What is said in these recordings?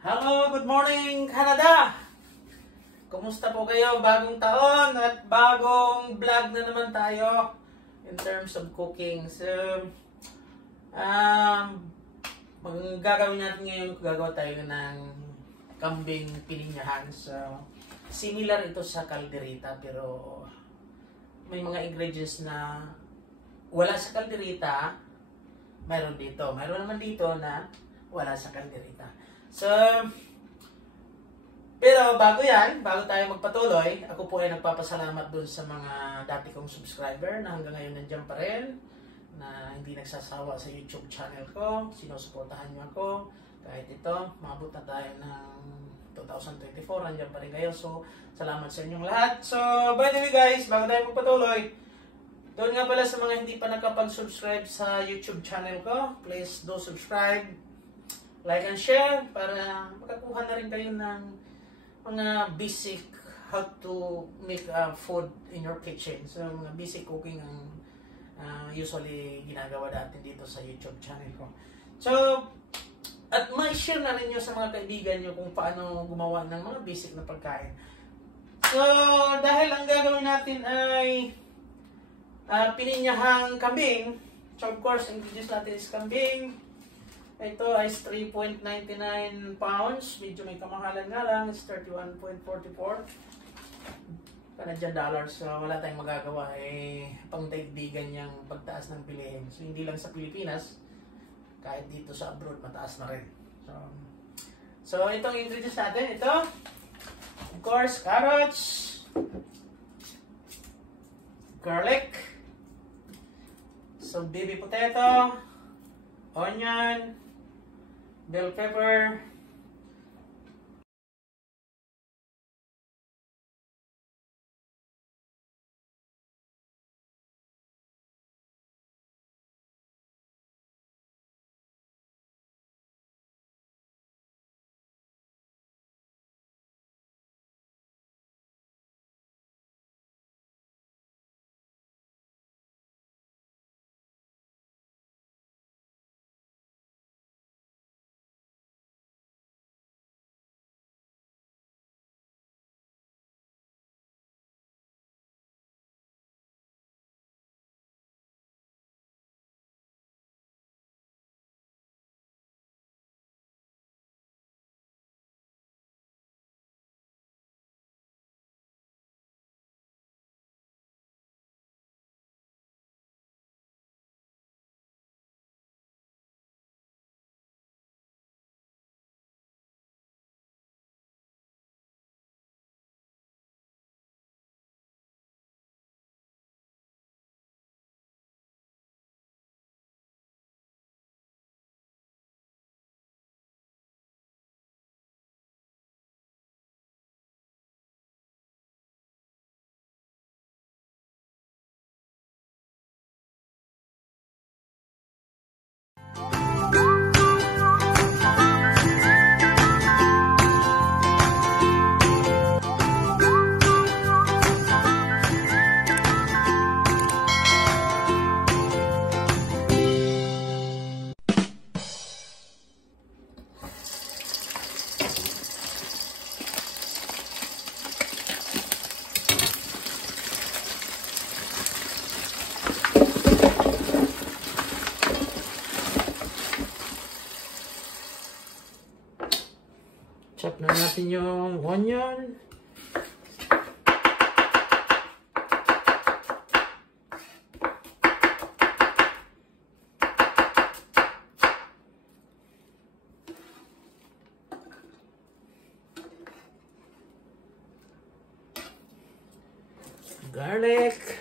Hello, good morning Canada! Kumusta po kayo? Bagong taon at bagong vlog na naman tayo in terms of cooking. So, gagawin natin ngayon, gagawa tayo ng kambing pininyahan. So, similar ito sa kalderita pero may mga ingredients na wala sa kalderita, mayroon dito. Mayroon naman dito na wala sa kalderita. So, pero bago tayo magpatuloy, ako po ay nagpapasalamat dun sa mga dati kong subscriber na hanggang ngayon nandiyan pa rin, na hindi nagsasawa sa YouTube channel ko, sinusuportahan niyo ako. Kahit ito, maabot na tayo ng 2024, nandiyan pa rin kayo. So, salamat sa inyong lahat. So, by the way guys, bago tayo magpatuloy, doon nga pala sa mga hindi pa nakapag-subscribe sa YouTube channel ko, please do subscribe, like and share para makakuha na rin kayo ng mga basic how to make food in your kitchen. So, mga basic cooking ang usually ginagawa natin dito sa YouTube channel ko. So, at may share na rin nyo sa mga kaibigan nyo kung paano gumawa ng mga basic na pagkain. So, dahil ang gagawin natin ay pininyahang kambing. So, of course, ingredients natin is kambing. Ito ay 3.99 pounds. Medyo may kamahalan nga lang. It's 31.44 Canadian dollars. So, wala tayong magagawa. Pangdaigdigan niyang pagtaas ng bilihin. So, hindi lang sa Pilipinas. Kahit dito sa abroad, mataas na rin. So itong ingredients natin. Ito, of course, carrots, garlic, so baby potato, onion, bell pepper, chop na natin yung onion. Garlic.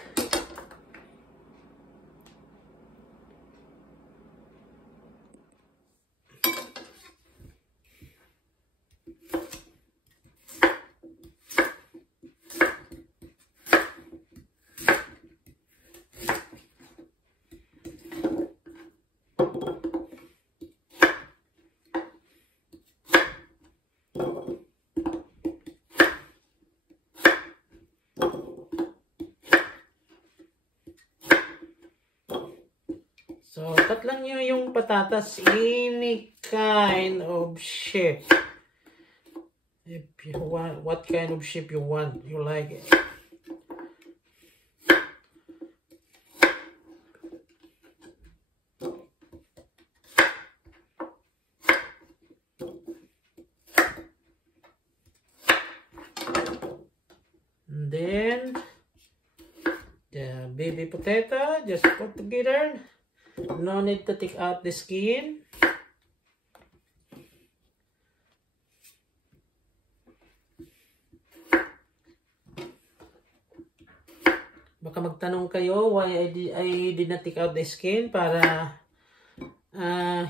So, cut lang nyo yung patatas any kind of shape. you want, what kind of shape you want, you like it. And then the baby potato, just put together. No need to take out the skin. Baka magtanong kayo why I did not take out the skin, para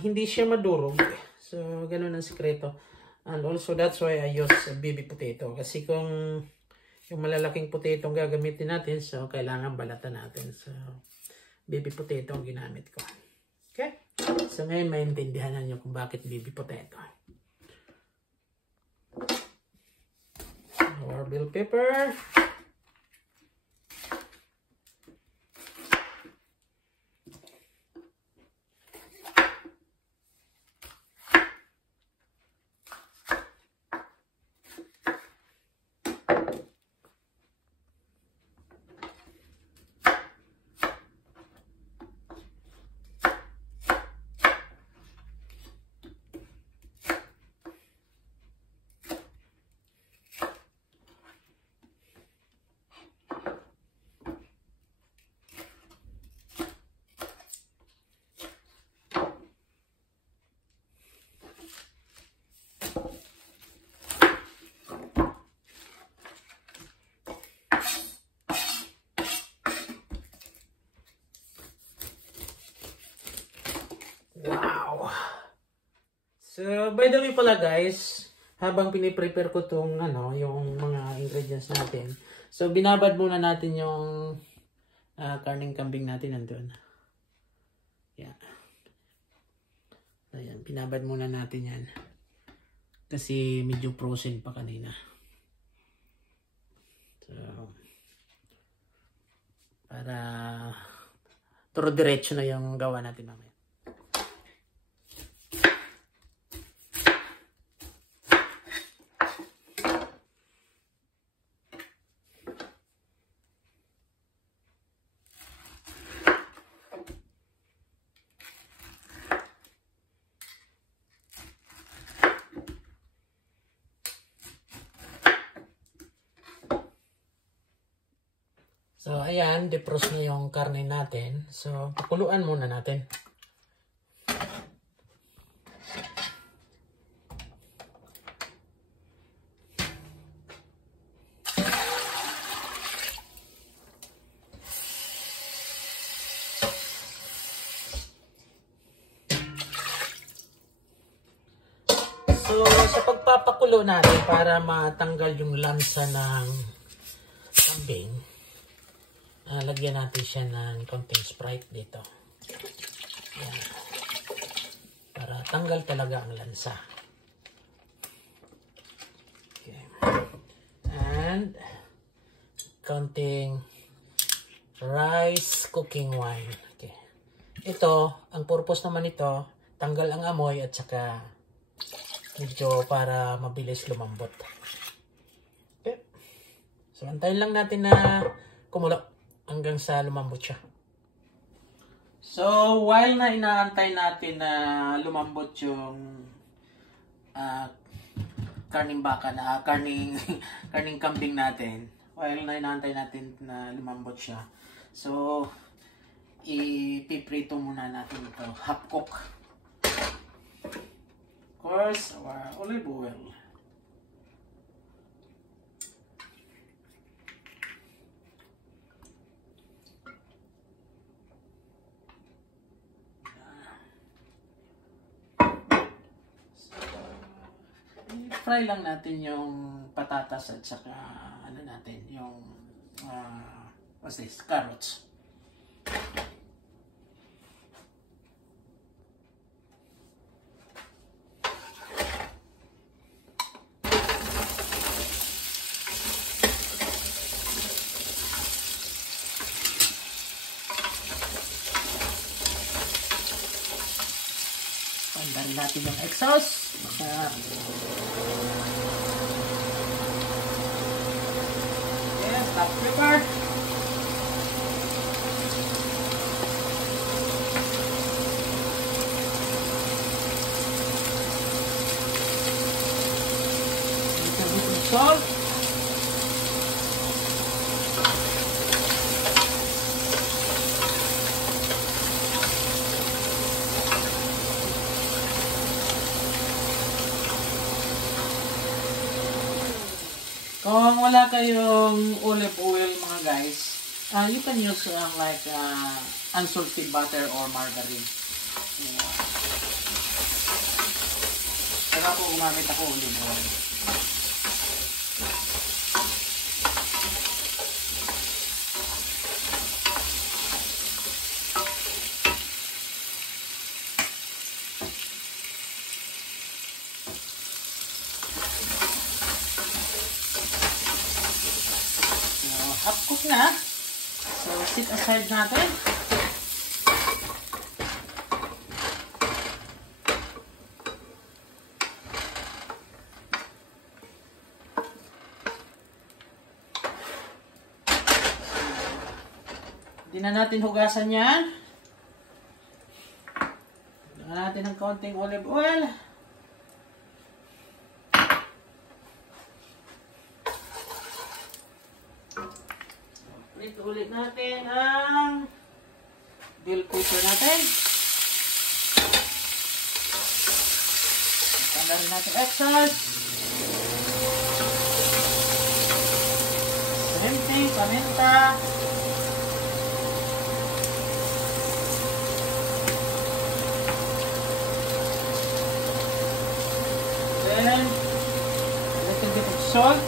hindi siya madurog. So, ganun ang sikreto. And also, that's why I use a baby potato. Kasi kung yung malalaking potato ang gagamitin natin, so kailangan balatan natin. So, baby potato ang ginamit ko. Okay? So, ngayon maintindihan nyo kung bakit baby potato. Our bell pepper. Wow! So, by the way pala guys, habang piniprepare ko itong yung mga ingredients natin, so binabad muna natin yung karning kambing natin nandun. Yeah. Ayan, binabad muna natin yan. Kasi medyo frozen pa kanina. So, para turo diretso na yung gawa natin mamaya. So, ayan, defrost na yung karne natin. So, pakuluan muna natin. So, sa pagpapakulo natin para matanggal yung lansa ng kambing, lagyan natin siya ng konting Sprite dito. Yan. Para tanggal talaga ang lansa. Okay. And konting rice cooking wine. Okay. Ito, ang purpose naman ito, tanggal ang amoy at saka medyo para mabilis lumambot. Okay. So, antayin lang natin na kumulo hanggang sa lumambot siya. So, while na inaantay natin na lumambot yung karning baka na, karning kambing natin, while na inaantay natin na lumambot siya, so, ipiprito muna natin ito, half cook. Of course, our olive oil. Fry lang natin yung patatas at saka ano natin, yung what's this? Carrots. Pandarin natin yung exhaust. black pepper. Little bit of salt. Kung wala kayong olive oil mga guys, you can use like unsalted butter or margarine. Saka po gumamit ako olive oil. Half cook na. So, sit aside natin. Hindi na natin hugasan yan. Lagyan natin ng konting olive oil. Ito ulit natin ang bell pepper natin. Tanda rin natin excess. Same thing, paminta. Then, a little bit of salt.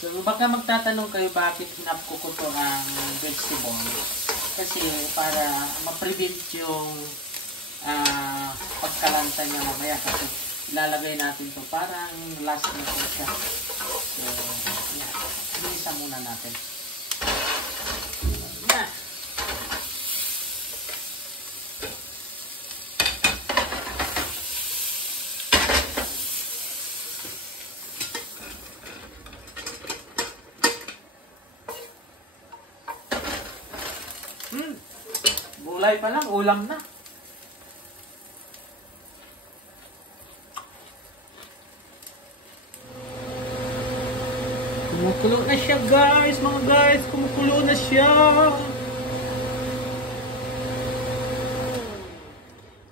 So, baka magtatanong kayo bakit hinapkuko ang vegetable. Kasi para ma-prevent yung pagkalanta niya mamaya kasi ilalagay natin to parang last na po siya. So, yan. Bilisan muna natin. Yan. Gulay pa lang, ulam na. Kumukulo na siya guys, mga guys, kumukulo na siya.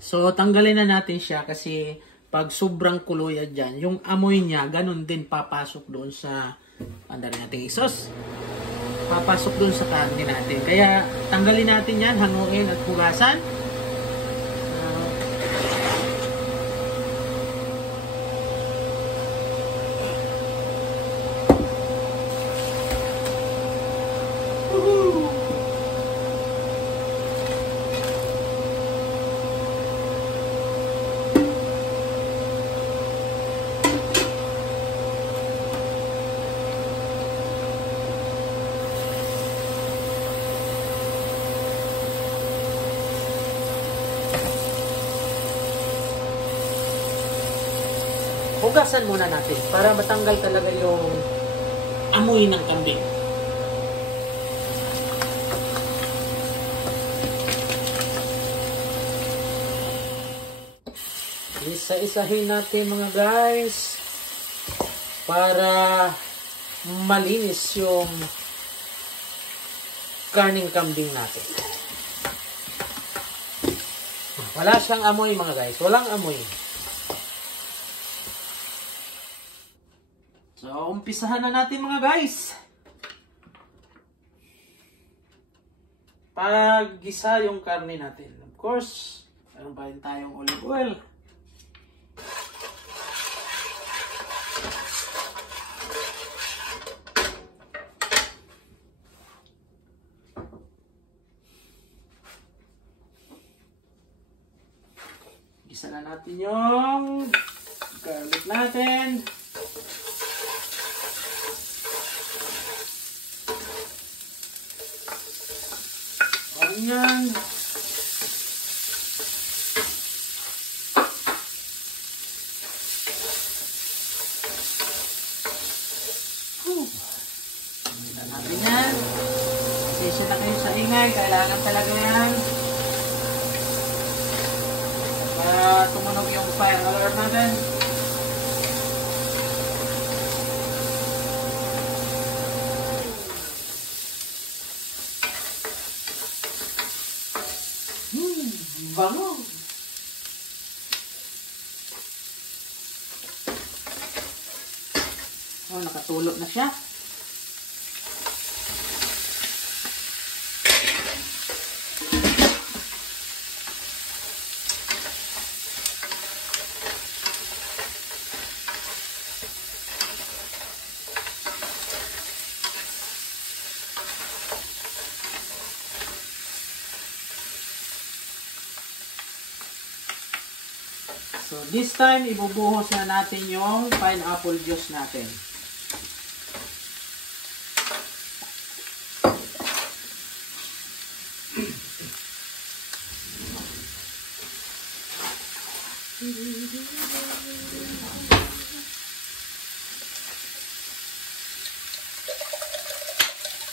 So, tanggalin na natin siya kasi pag sobrang kulo yan dyan, yung amoy niya, ganun din papasok doon sa andar nating isos. Papasok doon sa karne natin. Kaya tanggalin natin yan, hanguin at hugasan. Hugasan muna natin para matanggal talaga yung amoy ng kambing. Isa-isahin natin mga guys para malinis yung karning kambing natin. Wala siyang amoy mga guys, walang amoy. So, umpisahan na natin mga guys. Paggisa yung karne natin. Of course, meron pa rin tayong olive oil. Isa na natin yung garlic natin. Onion. Isa natin yan. Pasensya na kayo sa ingay. Kailangan talaga yan. Para tumunog yung fire alarm natin. Bango! Oh, nakatulog na siya. So, this time, ibubuhos na natin yung pineapple juice natin.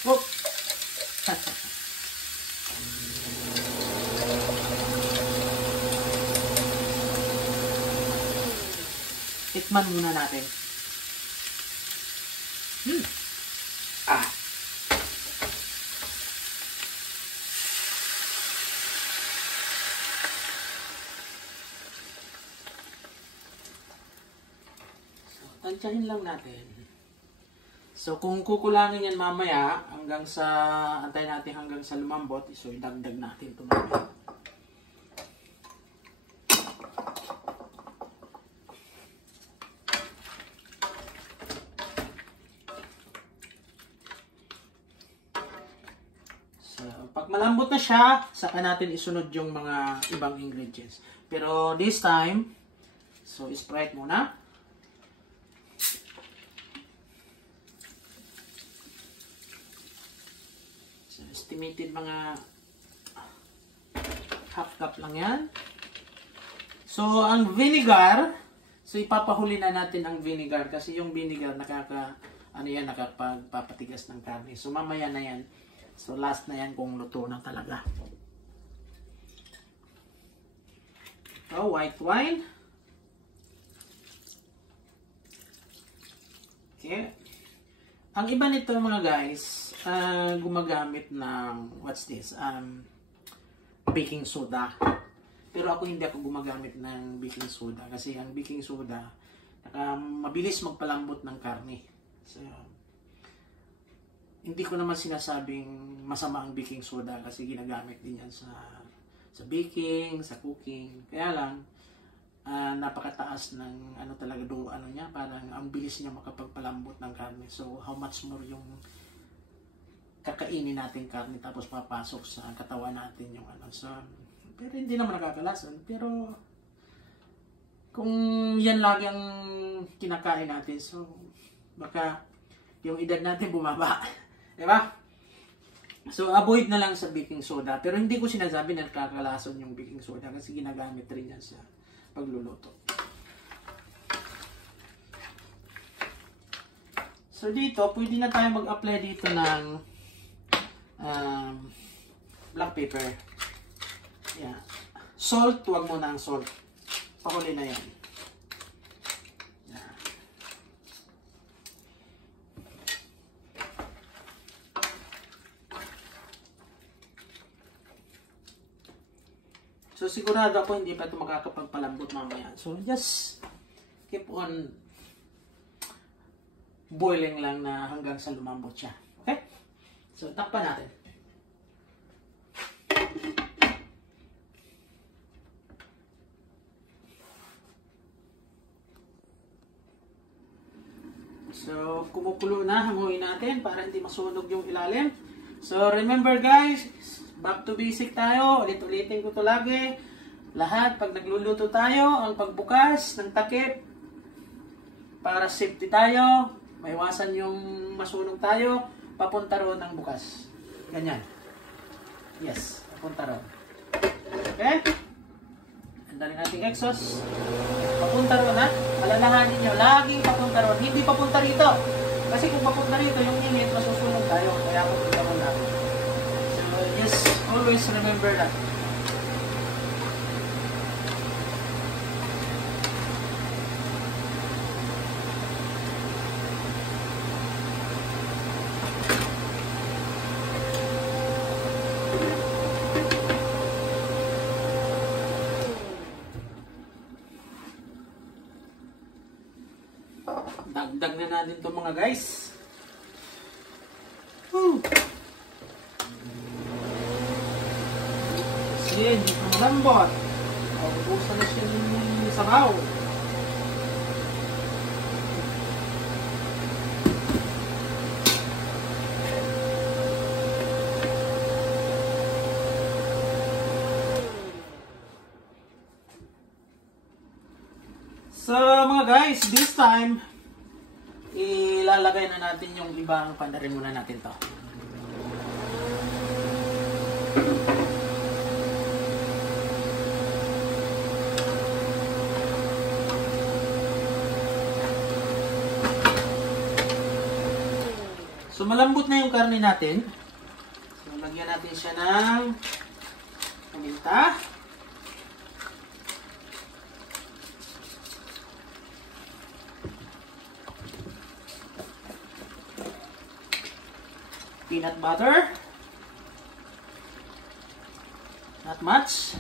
Oh! Tikman muna natin. Ah. So, tansyahin lang natin. So, kung kukulangin yan mamaya, hanggang sa, antay natin hanggang sa lumambot, so, idagdag natin ito mamaya. Pag malambot na siya, saka natin isunod yung mga ibang ingredients. Pero this time, so Sprite muna. So estimated mga half cup lang yan. So ang vinegar, so ipapahuli na natin ang vinegar kasi yung vinegar nakakapagpapatigas ng karne. So mamaya na yan. So, last na yan kung luto na talaga. So, white wine. Okay. Ang iba nito mga guys, gumagamit ng, what's this? Baking soda. Pero ako hindi ako gumagamit ng baking soda. Kasi ang baking soda, mabilis magpalambot ng karne. So, hindi ko naman sinasabing masama ang baking soda kasi ginagamit din yan sa baking, sa cooking. Kaya lang, napakataas ng talaga niya, parang ang bilis niya makapagpalambot ng karne. So, how much more yung kakainin natin karne tapos papasok sa katawan natin yung So, pero hindi naman nakakalasan. Pero, kung yan lagi ang kinakain natin, so, baka yung edad natin bumaba. Diba? So, avoid na lang sa baking soda. Pero hindi ko sinasabi na nakakalason yung baking soda kasi ginagamit rin yan sa pagluluto. So, dito, pwede na tayo mag-apply dito ng black pepper. Yeah. Salt, huwag mo na ang salt. Pahuli na yan. So, sigurado ako hindi pa ito makakapagpalambot mamaya. So, just keep on boiling lang na hanggang sa lumambot siya. Okay? So, takpan natin. So, kumukulo na. Hanguin natin para hindi masunog yung ilalim. So, remember guys, back to basic tayo. Ulit-ulitin ko ito lagi. Lahat, pag nagluluto tayo, ang pagbukas ng takip, para safety tayo, maiwasan yung masunog tayo, papunta roon ng bukas. Ganyan. Yes, papunta roon. Okay? Handa rin ating exhaust. Papunta roon ha. Alalahanin nyo, laging papunta roon. Hindi papunta rito. Kasi kung papunta rito, yung init, masusunog tayo. Kaya papunta roon natin. So, yes, always remember that. Dagdag na natin itong mga guys. Kasi hindi ito malambot. Ubusan na siya ng sabaw. So mga guys, this time ilalagay na natin yung ibang pandarin muna natin to. So malambot na yung karne natin. So lagyan natin siya ng paminta. Peanut butter. Not much.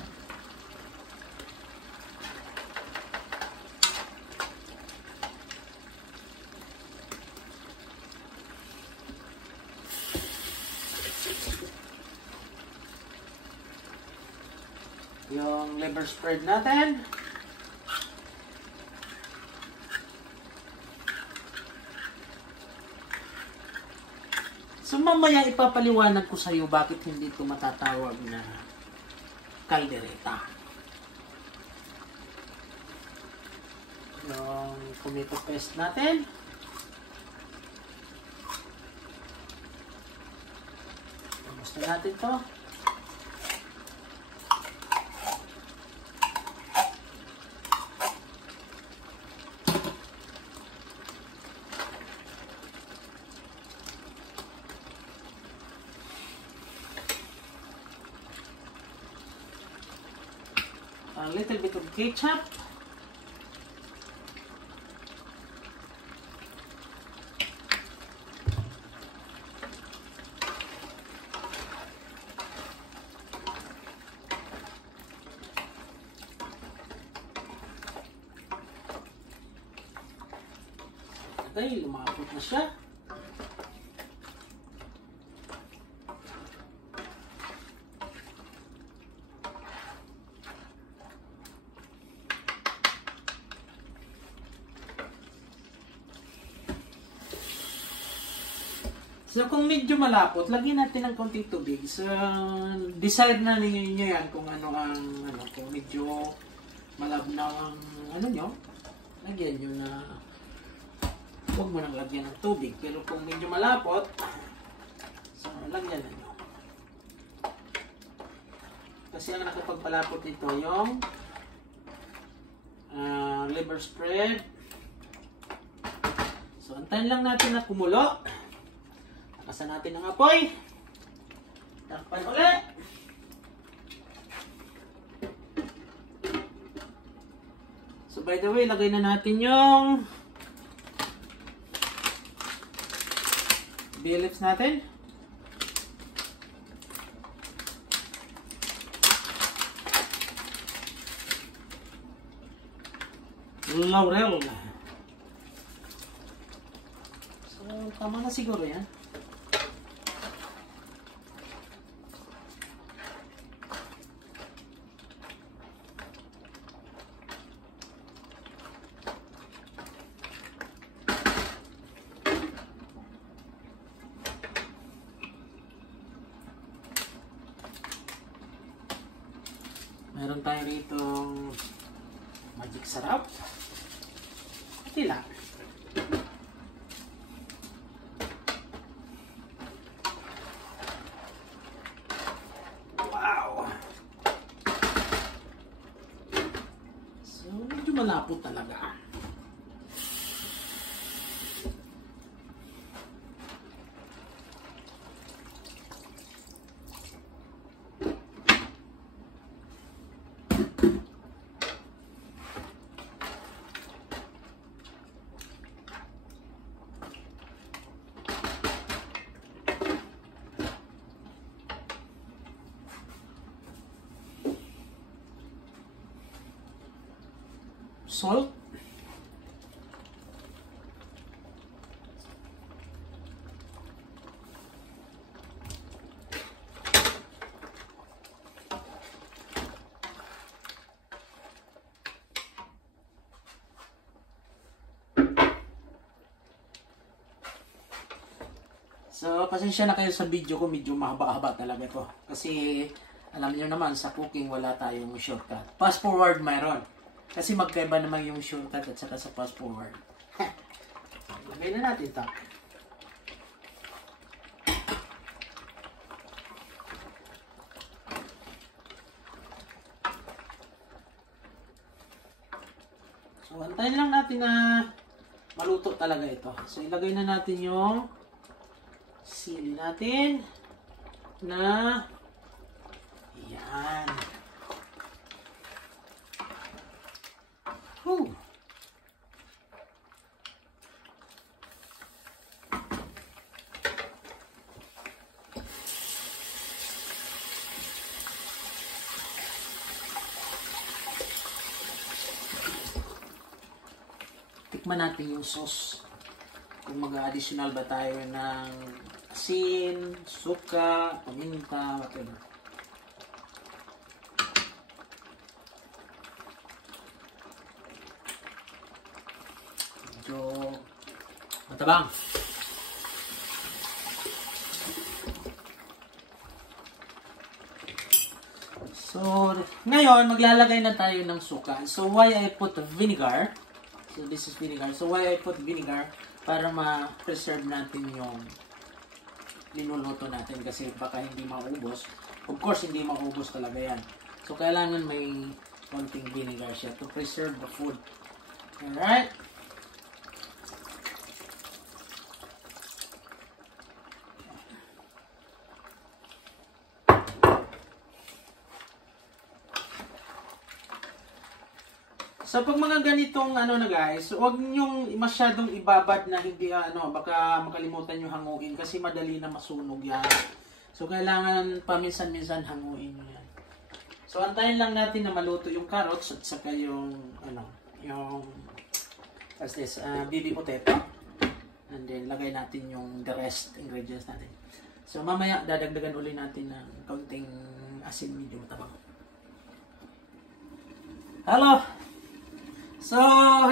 Yung liver spread natin. So mamaya ipapaliwanag ko sa iyo bakit hindi ito matatawag na kaldereta. Yung tomato paste natin. Gusto natin to. A little bit of ketchup. Okay, lumapot na siya. So kung medyo malapot, lagyan natin ng konting tubig. So decide na ninyo yan kung ano ang kung medyo malabnaw ang nyo, lagyan nyo na huwag mo nang lagyan ng tubig. Pero kung medyo malapot, so lagyan na nyo. Kasi ang nakapagpalapot nito yung liver spread. So antayin lang natin na kumulo. Takasan natin ang apoy. Takpan ulit. So by the way, lagay na natin yung bay leaves natin. Laurel. So tama na siguro yan. Meron tayo rito magic sarap. Okay lang. Wow! So, medyo malapot talaga. Salt. So, pasensya na kayo sa video ko, medyo mahaba-haba talaga to. Kasi, alam niyo naman, sa cooking wala tayong shortcut. Fast forward mayroon. Kasi magkaiba naman yung shortcut at saka sa fast forward. Lagay na natin ito. So, antayin lang natin na maluto talaga ito. So, ilagay na natin yung sili natin na yan. Whew. Tikman natin yung sauce. Kung mag-additional ba tayo ng asin, suka, paminta, whatever. Medyo matabang. So, ngayon, maglalagay na tayo ng suka. So, why I put vinegar? So, this is vinegar. So, why I put vinegar? Para ma-preserve natin yung linuluto natin kasi baka hindi maubos. Of course, hindi maubos talaga yan. So, kailangan may konting vinegar siya to preserve the food. Alright? So, pag mga ganitong ano na guys, huwag nyong masyadong ibabad na hindi baka makalimutan nyo hanguin kasi madali na masunog yan. So, kailangan paminsan-minsan hanguin nyo yan. So, antayin lang natin na maluto yung carrots at saka yung, yung, what's this, baby potato. And then, lagay natin yung the rest ingredients natin. So, mamaya, dadagdagan ulit natin ng kaunting asin medyo matabang. Hello! So,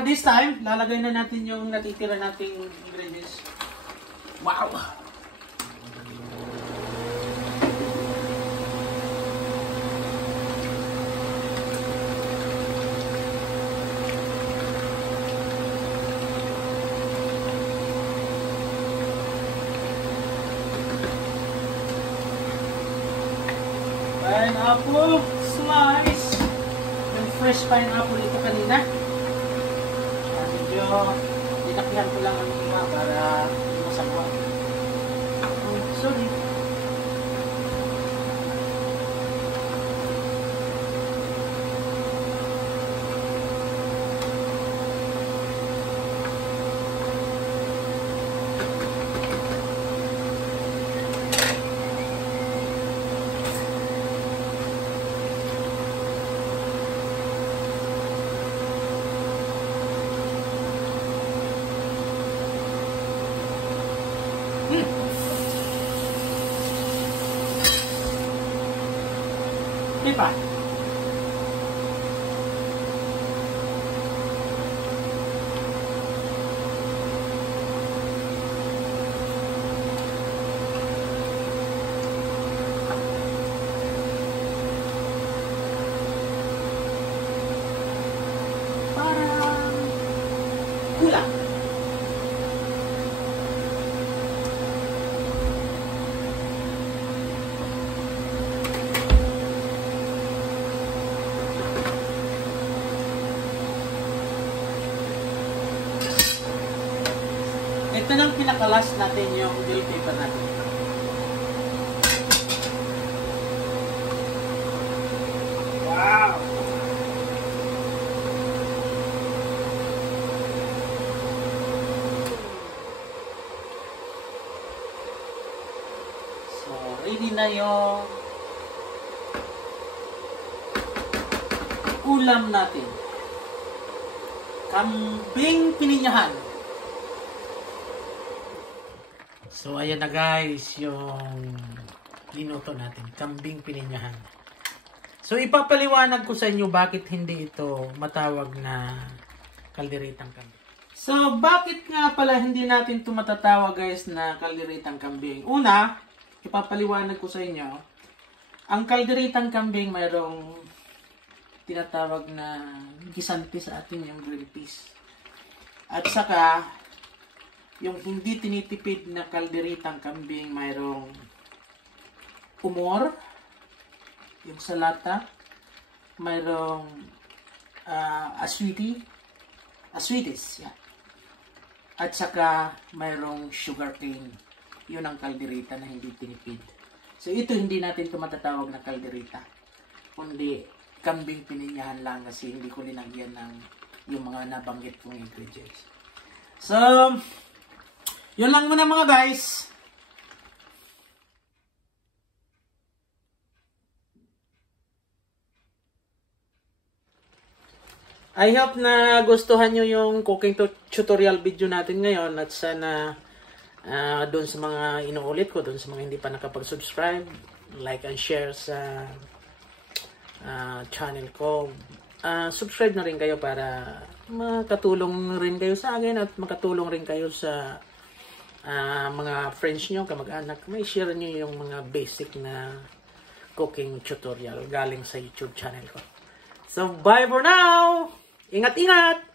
this time, lalagay na natin yung natitira nating ingredients. Wow! Pineapple slice. Yung fresh pineapple ito kanina. Medyo dinakihan ko lang ang iba para hindi masagwa. Sorry. Diba? kulang. Ito nang pinakalas natin yung bell pepper natin. Wow! So, ready na yung ulam natin. Kambing pininyahan. So, ayan na guys, yung linuto natin. Kambing pininyahan. So, ipapaliwanag ko sa inyo bakit hindi ito matawag na kalderitang kambing. So, bakit nga pala hindi natin ito matatawag guys na kalderitang kambing? Una, ipapaliwanag ko sa inyo, ang kalderitang kambing mayroong tinatawag na gisanti sa atin yung green peas. At saka, yung hindi tinitipid na kalderitang kambing mayroong umor, yung salata, mayroong aswitis, yeah. At saka mayroong sugar cane. Yun ang kalderita na hindi tinipid. So ito hindi natin ito matatawag na kalderita, kundi kambing pininyahan lang kasi hindi ko linagyan ng yung mga nabanggit kong ingredients. So, yun lang muna mga guys. I hope na gustuhan nyo yung cooking tutorial video natin ngayon at sana doon sa mga inuulit ko, doon sa mga hindi pa nakapag-subscribe, like and share sa channel ko. Subscribe na rin kayo para makatulong rin kayo sa akin at makatulong rin kayo sa mga friends nyo, kamag-anak. May share nyo yung mga basic na cooking tutorial galing sa YouTube channel ko. So, bye for now! Ingat-ingat!